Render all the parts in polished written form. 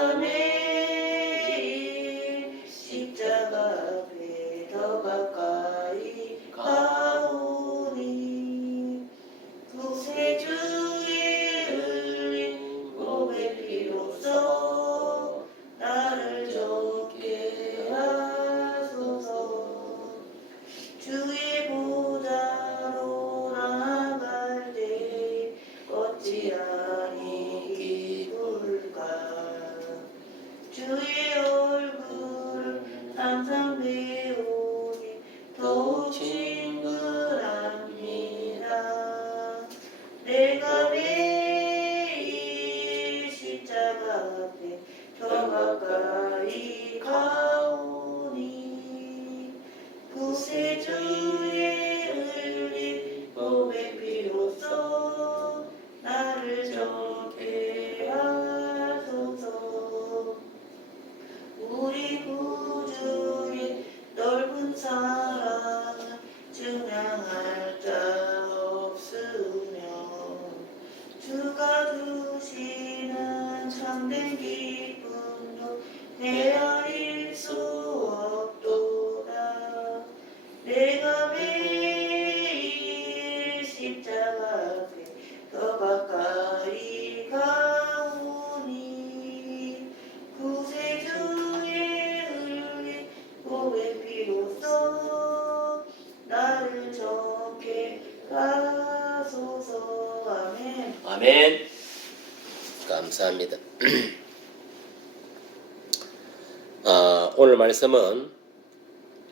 내가 매일 십자가 앞에 더 가까이 가오니 구세주의 흘린 몸의 피로써 나를 좁게 하소서. 주의 보좌로 나아갈 때 어찌하니 기쁠까. 주의 얼굴을 항상 배우니 더욱 친근합니다. 내가 매일 십자가 앞에 더 가까이 가오니 구세주의 흘린 몸의 피로써 나를 좁게 하소서. 우리 구주의 넓은 사랑 증명할 자 없으며 주가 주시는 참된 기쁨도 헤아릴 수 없도다. 내가 매일 십자가 앞에 더 가까이 가오니 구세주의 흘린 몸의 피로써 나를 좁게 하소서. 아멘. 아멘. 감사합니다. 오늘 말씀은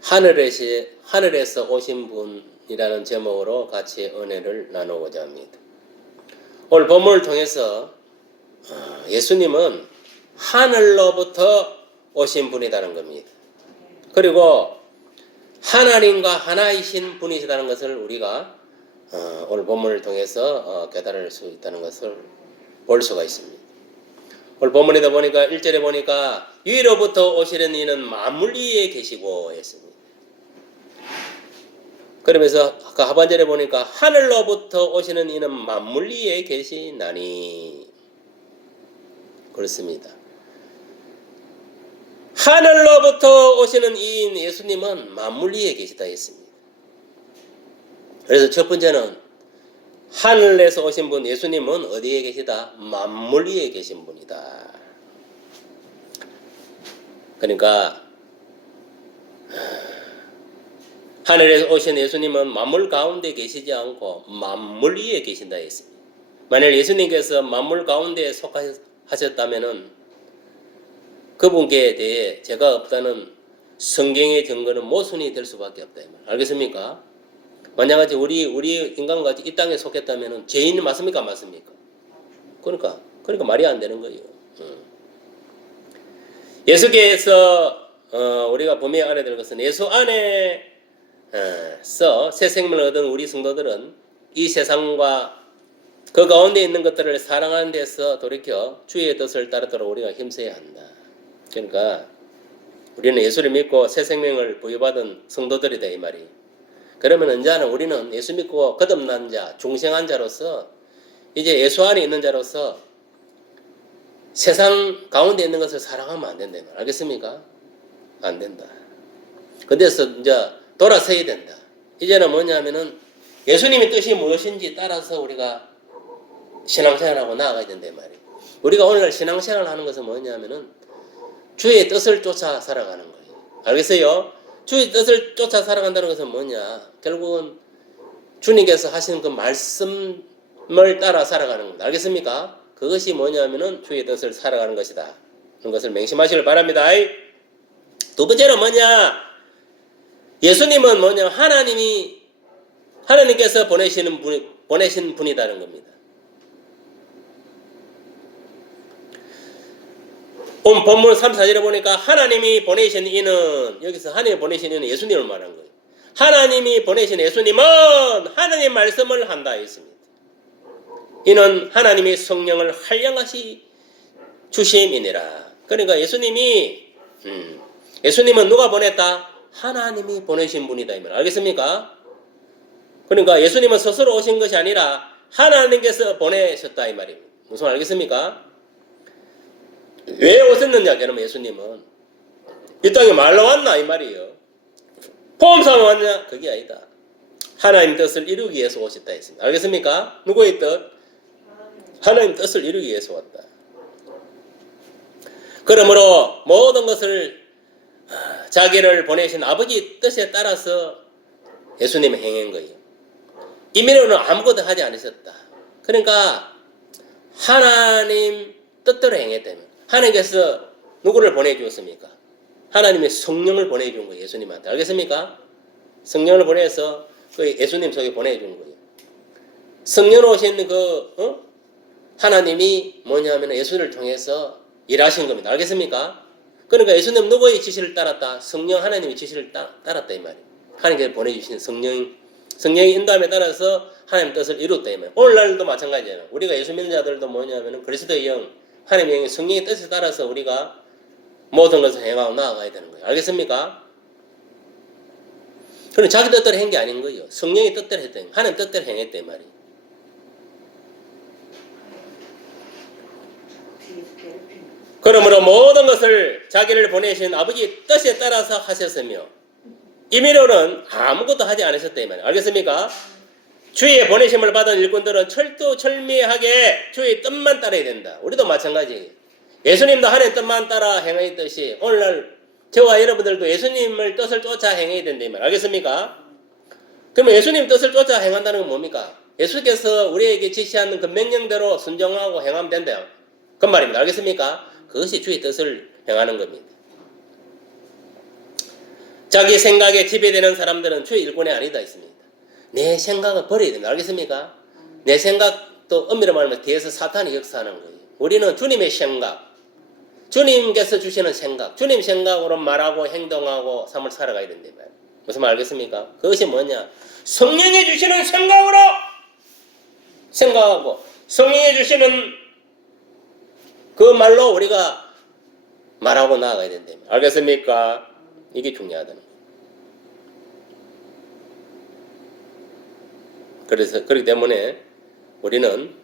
하늘에서 오신 분이라는 제목으로 같이 은혜를 나누고자 합니다. 오늘 본문을 통해서 예수님은 하늘로부터 오신 분이라는 겁니다. 그리고 하나님과 하나이신 분이시라는 것을 우리가 오늘 본문을 통해서 깨달을 수 있다는 것을 볼 수가 있습니다. 오늘 본문에도 보니까 1절에 보니까 위로부터 오시는 이는 만물 위에 계시고 했습니다. 그러면서 아까 하반절에 보니까 하늘로부터 오시는 이는 만물 위에 계시나니 그렇습니다. 하늘로부터 오시는 이인 예수님은 만물 위에 계시다 했습니다. 그래서 첫 번째는 하늘에서 오신 분 예수님은 어디에 계시다? 만물 위에 계신 분이다. 그러니까 하늘에서 오신 예수님은 만물 가운데 계시지 않고 만물 위에 계신다 했습니다. 만약 예수님께서 만물 가운데 속하셨다면 그분께 대해 죄가 없다는 성경의 증거는 모순이 될 수밖에 없다. 알겠습니까? 만약에 우리 인간같이 이 땅에 속했다면 죄인은 맞습니까? 안 맞습니까? 그러니까 말이 안 되는 거예요. 예수께서 우리가 분명히 알아야 될 것은 예수 안에서 새 생명을 얻은 우리 성도들은 이 세상과 그 가운데 있는 것들을 사랑하는 데서 돌이켜 주의 뜻을 따르도록 우리가 힘써야 한다. 그러니까 우리는 예수를 믿고 새 생명을 부여받은 성도들이다 이 말이. 그러면 언제나 우리는 예수 믿고 거듭난 자, 중생한 자로서 이제 예수 안에 있는 자로서 세상 가운데 있는 것을 사랑하면 안 된다. 알겠습니까? 안 된다. 그래서 이제 돌아서야 된다. 이제는 뭐냐면은 예수님의 뜻이 무엇인지 따라서 우리가 신앙생활하고 나아가야 된다 말이에요. 우리가 오늘날 신앙생활을 하는 것은 뭐냐면은 주의 뜻을 쫓아 살아가는 거예요. 알겠어요? 주의 뜻을 쫓아 살아간다는 것은 뭐냐? 결국은 주님께서 하시는 그 말씀을 따라 살아가는 겁니다. 알겠습니까? 그것이 뭐냐면은 주의 뜻을 살아가는 것이다. 그런 것을 맹심하시길 바랍니다. 두 번째는 뭐냐? 예수님은 뭐냐? 하나님께서 보내신 분이라는 겁니다. 오늘 본문 3, 4절에 보니까 하나님이 보내신 이는 여기서 하나님이 보내신 이는 예수님을 말한 거예요. 하나님이 보내신 예수님은 하나님 말씀을 한다 했습니다. 이는 하나님이 성령을 한량하시 주심이니라. 그러니까 예수님은 누가 보냈다? 하나님이 보내신 분이다 이 말. 알겠습니까? 그러니까 예수님은 스스로 오신 것이 아니라 하나님께서 보내셨다 이 말입니다. 무슨 알겠습니까? 왜 오셨느냐 그러면 예수님은 이 땅에 말로 왔나 이 말이에요. 포함 삼아 왔냐? 그게 아니다. 하나님 뜻을 이루기 위해서 오셨다 했습니다. 알겠습니까? 누구의 뜻? 하나님 뜻을 이루기 위해서 왔다. 그러므로 모든 것을 자기를 보내신 아버지 뜻에 따라서 예수님이 행한 거예요. 임의로는 아무것도 하지 않으셨다. 그러니까 하나님 뜻대로 행했다면 하나님께서 누구를 보내주었습니까? 하나님의 성령을 보내준 거예요. 예수님한테. 알겠습니까? 성령을 보내서 그 예수님 속에 보내준 거예요. 성령 오신 하나님이 뭐냐면 예수를 통해서 일하신 겁니다. 알겠습니까? 그러니까 예수님 누구의 지시를 따랐다? 성령 하나님의 지시를 따랐다 이 말이에요. 하나님께서 보내주신 성령의 인도함에 따라서 하나님 뜻을 이뤘다 이 말이에요. 오늘날도 마찬가지예요. 우리가 예수 믿는 자들도 뭐냐면 그리스도의 영, 하나님의 영이 성령의 뜻에 따라서 우리가 모든 것을 행하고 나아가야 되는 거예요. 알겠습니까? 그럼 자기 뜻대로 한 게 아닌 거예요. 성령의 뜻대로 했다. 하나님 뜻대로 행했다 이 말이에요. 그러므로 모든 것을 자기를 보내신 아버지 뜻에 따라서 하셨으며 임의로는 아무것도 하지 않으셨다 이 말이에요. 알겠습니까? 주의 보내심을 받은 일꾼들은 철두철미하게 주의 뜻만 따라야 된다. 우리도 마찬가지예요. 예수님도 하나님 뜻만 따라 행하였듯이 오늘날 저와 여러분들도 예수님을 뜻을 쫓아 행해야 된다 이 말. 알겠습니까? 그러면 예수님 뜻을 쫓아 행한다는 건 뭡니까? 예수께서 우리에게 지시하는 그 명령대로 순종하고 행하면 된다. 그 말입니다. 알겠습니까? 그것이 주의 뜻을 행하는 겁니다. 자기 생각에 지배되는 사람들은 주의 일꾼이 아니다 했습니다. 내 생각은 버려야 된다. 알겠습니까? 내 생각도 엄밀히 말하면 뒤에서 사탄이 역사하는 거예요. 우리는 주님의 생각, 주님께서 주시는 생각, 주님 생각으로 말하고 행동하고 삶을 살아가야 된다. 무슨 말 알겠습니까? 그것이 뭐냐? 성령이 주시는 생각으로 생각하고 성령이 주시는 그 말로 우리가 말하고 나아가야 된다. 알겠습니까? 이게 중요하다는 거예요. 그래서 그렇기 때문에 우리는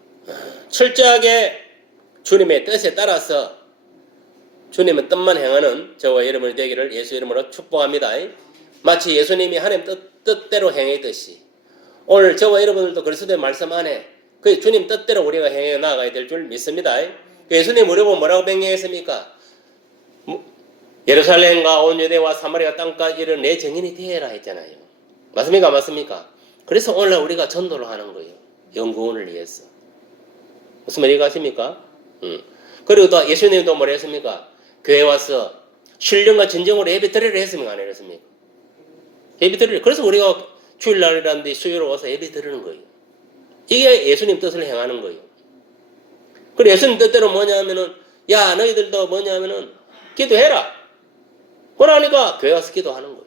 철저하게 주님의 뜻에 따라서 주님의 뜻만 행하는 저와 여러분이 되기를 예수 이름으로 축복합니다. 마치 예수님이 하나님 뜻대로 행했듯이 오늘 저와 여러분들도 그리스도의 말씀 안에 그 주님 뜻대로 우리가 행해 나아가야 될 줄 믿습니다. 예수님 우리 보고 뭐라고 명령했습니까? 예루살렘과 온 유대와 사마리아 땅까지 이르는 내 증인이 되어라 했잖아요. 맞습니까? 맞습니까? 그래서 오늘날 우리가 전도를 하는 거예요. 영구원을 위해서. 무슨 말이 가십니까? 그리고 또 예수님도 뭐라 했습니까? 교회 와서 신령과 진정으로 예배 드리려 했습니까? 안 했습니까? 예배 드리려. 그래서 우리가 주일날이라는데 수요일에 와서 예배 드리는 거예요. 이게 예수님 뜻을 행하는 거예요. 그리고 예수님 뜻대로 뭐냐면은 야 너희들도 뭐냐면은 기도해라. 그러니까 교회 와서 기도하는 거예요.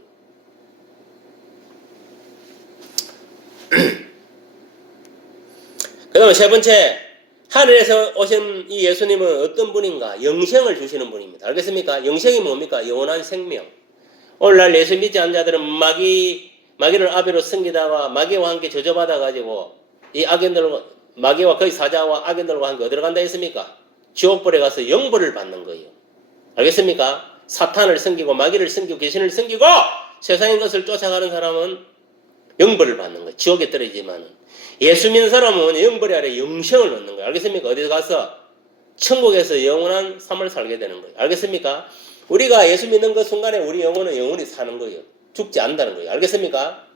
그 다음에 세 번째, 하늘에서 오신 이 예수님은 어떤 분인가? 영생을 주시는 분입니다. 알겠습니까? 영생이 뭡니까? 영원한 생명. 오늘날 예수 믿지 않는 자들은 마귀를 아비로 섬기다가 마귀와 함께 저주받아가지고 이 악인들과 마귀와 거의 사자와 악인들과 함께 어디로 간다 했습니까? 지옥불에 가서 영벌을 받는 거예요. 알겠습니까? 사탄을 섬기고 마귀를 섬기고 귀신을 섬기고 세상의 것을 쫓아가는 사람은 영벌을 받는 거예요. 지옥에 떨어지지만은 예수 믿는 사람은 영벌이 아니라 영생을 얻는 거예요. 알겠습니까? 어디 가서 천국에서 영원한 삶을 살게 되는 거예요. 알겠습니까? 우리가 예수 믿는 그 순간에 우리 영혼은 영원히 사는 거예요. 죽지 않는다는 거예요. 알겠습니까?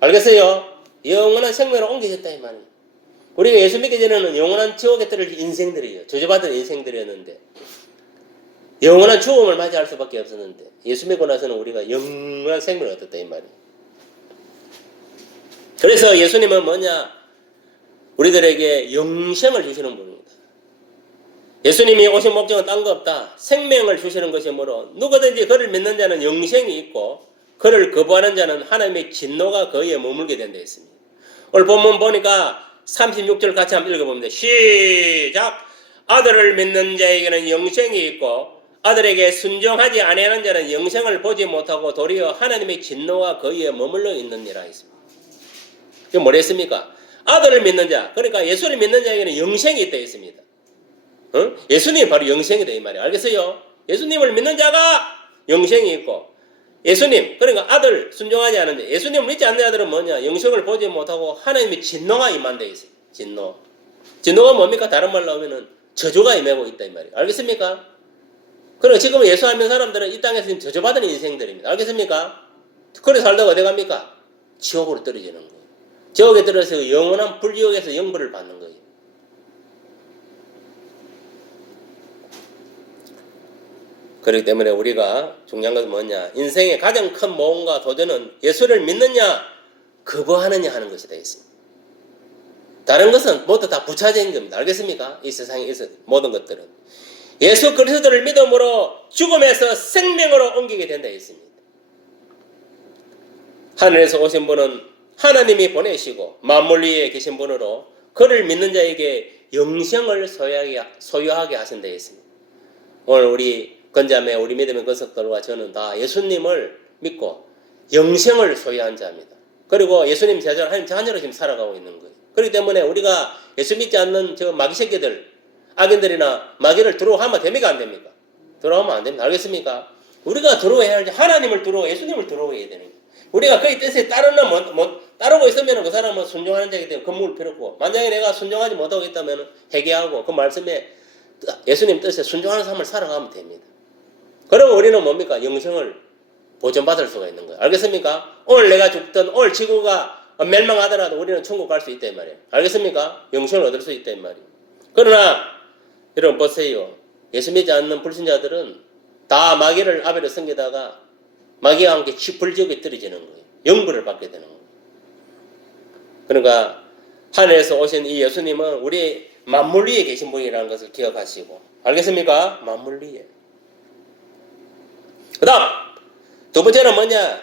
알겠어요? 영원한 생명으로 옮겨졌다 이 말이에요. 우리가 예수 믿기 전에는 영원한 지옥에 떨어질 인생들이에요. 저주받은 인생들이었는데 영원한 죽음을 맞이할 수밖에 없었는데 예수 믿고 나서는 우리가 영원한 생명을 얻었다 이 말이에요. 그래서 예수님은 뭐냐? 우리들에게 영생을 주시는 분입니다. 예수님이 오신 목적은 딴 거 없다. 생명을 주시는 것이 뭐로? 누구든지 그를 믿는 자는 영생이 있고 그를 거부하는 자는 하나님의 진노가 그에 머물게 된다 했습니다. 오늘 본문 보니까 36절 같이 한번 읽어봅니다. 시작! 아들을 믿는 자에게는 영생이 있고 아들에게 순종하지 아니하는 자는 영생을 보지 못하고 도리어 하나님의 진노가 그에 머물러 있느니라 했습니다. 이게 뭐랬습니까? 아들을 믿는 자, 그러니까 예수를 믿는 자에게는 영생이 있다 했습니다. 예수님이 바로 영생이다 이 말이에요. 알겠어요? 예수님을 믿는 자가 영생이 있고 예수님 그러니까 아들 순종하지 않는데 예수님을 믿지 않는 자들은 뭐냐? 영생을 보지 못하고 하나님의 진노가 임한데 있어요. 진노가 뭡니까? 다른 말로 하면은 저주가 임하고 있다 이 말이에요. 알겠습니까? 그리고 지금 예수 안 믿는 사람들은 이 땅에서 지금 저주받은 인생들입니다. 알겠습니까? 그래 살다가 어디 갑니까? 지옥으로 떨어지는 거예요. 지옥에 떨어져서 영원한 불지옥에서 영벌을 받는 거예요. 그렇기 때문에 우리가 중요한 것은 뭐냐? 인생의 가장 큰 모험과 도전은 예수를 믿느냐 거부하느냐 하는 것이 되겠습니다. 다른 것은 모두 다 부차적인 겁니다. 알겠습니까? 이 세상에 있는 모든 것들은 예수 그리스도를 믿음으로 죽음에서 생명으로 옮기게 된다 했습니다. 하늘에서 오신 분은 하나님이 보내시고 만물 위에 계신 분으로 그를 믿는 자에게 영생을 소유하게 하신다 했습니다. 오늘 우리 건자매 우리 믿음의 것들과 저는 다 예수님을 믿고 영생을 소유한 자입니다. 그리고 예수님 제자로 하나님 자녀로 지금 살아가고 있는 거예요. 그렇기 때문에 우리가 예수 믿지 않는 저 마귀 새끼들 악인들이나 마귀를 두려워하면 됩니까 안 됩니까? 두려워하면 안 됩니다. 알겠습니까? 우리가 두려워해야 할지 하나님을 예수님을 두려워해야 되는 거예요. 우리가 그의 뜻에 따르고 있으면 그 사람은 순종하는 자이기 때문에 겁먹을 필요 없고 만약에 내가 순종하지 못하고 있다면 회개하고 그 말씀에 예수님 뜻에 순종하는 삶을 살아가면 됩니다. 그러면 우리는 뭡니까? 영생을 보존받을 수가 있는 거예요. 알겠습니까? 오늘 내가 죽든 오늘 지구가 멸망하더라도 우리는 천국 갈 수 있다 이 말이에요. 알겠습니까? 영생을 얻을 수 있다 이 말이에요. 그러나 여러분 보세요. 예수 믿지 않는 불신자들은 다 마귀를 아벨을 섬기다가 마귀와 함께 불지옥에 떨어지는 거예요. 영벌을 받게 되는 거예요. 그러니까 하늘에서 오신 이 예수님은 우리 만물 위에 계신 분이라는 것을 기억하시고 알겠습니까? 만물 위에. 그 다음 두 번째는 뭐냐?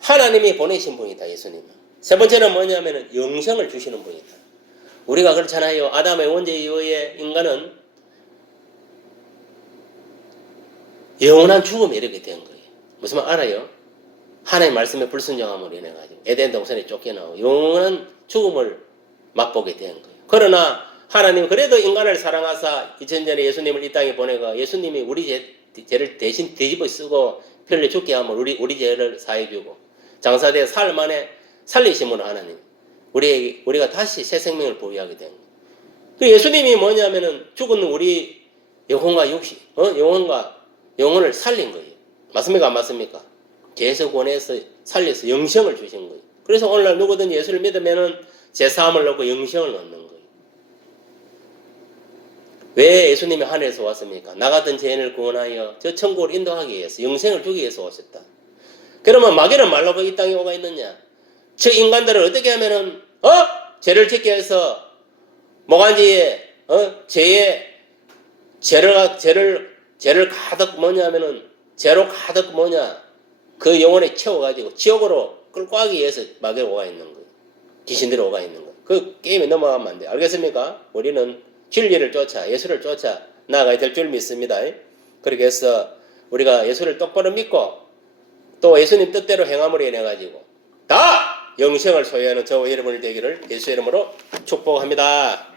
하나님이 보내신 분이다 예수님은. 세 번째는 뭐냐면은 영생을 주시는 분이다. 우리가 그렇잖아요. 아담의 원죄에 의해 인간은 영원한 죽음에 이르게 된 거예요. 무슨 말 알아요? 하나님의 말씀에 불순종함으로 인해 가지고 에덴 동산에 쫓겨나고 영원한 죽음을 맛보게 된 거예요. 그러나 하나님은 그래도 인간을 사랑하사 2000년에 예수님을 이 땅에 보내고 예수님이 우리 죄를 대신 뒤집어 쓰고 피 흘려 죽게 하면 우리 죄를 사해주고 장사되어 사흘 만에 살리심으로 하나님 우리가 다시 새 생명을 보유하게 된 거예요. 그 예수님이 뭐냐면은 죽은 우리 영혼과 영혼을 살린 거예요. 맞습니까? 안 맞습니까? 죄에서 구원해서 살려서 영생을 주신 거예요. 그래서 오늘날 누구든 예수를 믿으면은 죄사함을 얻고 영생을 얻는 거예요. 왜 예수님이 하늘에서 왔습니까? 나 같은 죄인을 구원하여 저 천국을 인도하기 위해서 영생을 주기 위해서 오셨다. 그러면 마귀는 말로 이 땅에 오가 있느냐? 저 인간들을 어떻게 하면은 죄를 짓게 해서 모간지에 죄를 가득 뭐냐면은 죄로 가득 그 영혼에 채워가지고 지옥으로 끌고 가기 위해서 마귀가 오가 있는 거예요. 귀신들이 오가 있는 거예요. 그 게임에 넘어가면 안 돼요. 알겠습니까? 우리는 진리를 쫓아 예수를 쫓아 나아가야 될 줄 믿습니다. 그렇게 해서 우리가 예수를 똑바로 믿고 또 예수님 뜻대로 행함으로 인해 가지고 다 영생을 소유하는 저와 여러분이 되기를 예수의 이름으로 축복합니다.